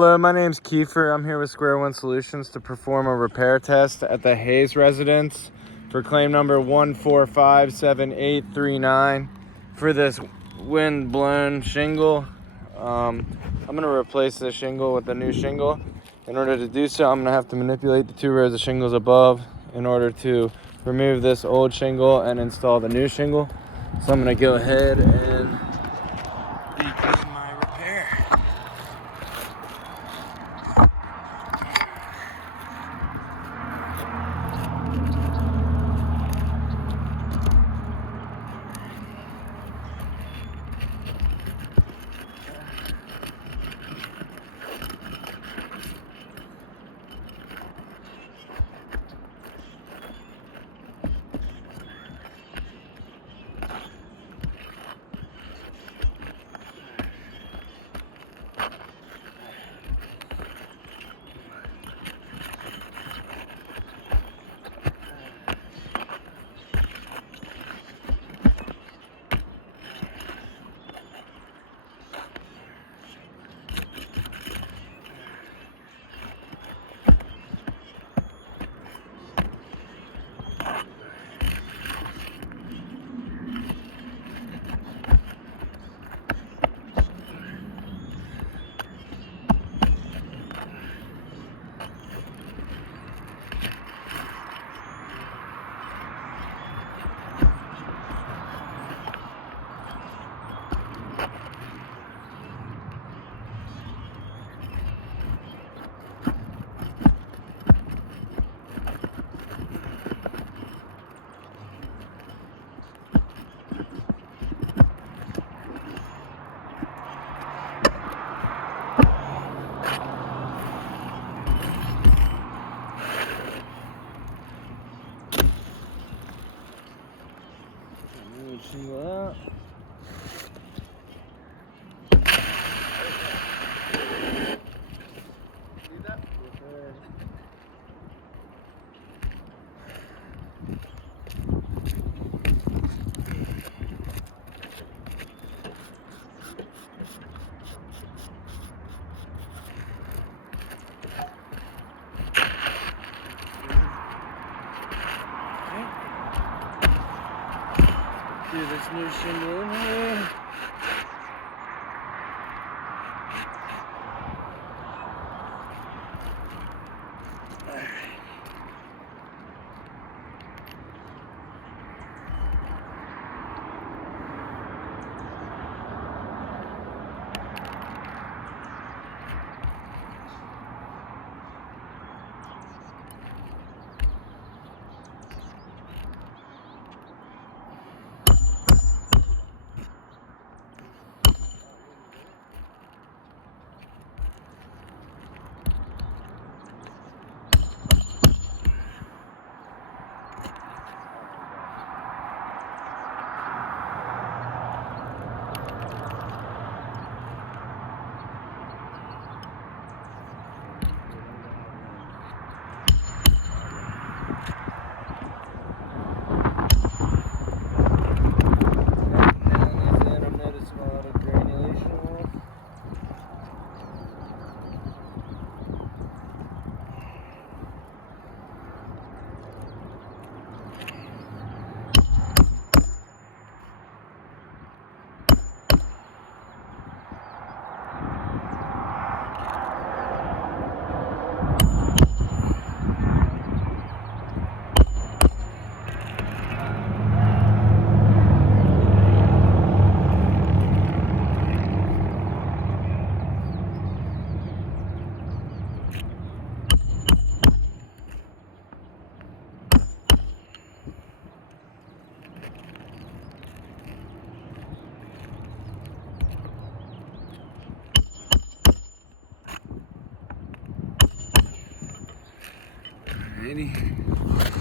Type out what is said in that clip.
Hello, my name's Kiefer. I'm here with Square One Solutions to perform a repair test at the Hayes residence for claim number 1457839 for this wind-blown shingle. I'm going to replace this shingle with a new shingle. In order to do so, I'm going to have to manipulate the 2 rows of shingles above in order to remove this old shingle and install the new shingle. So I'm going to go ahead and begin my repair. Shingle out. See that? Do this new shingle in here. Alrighty.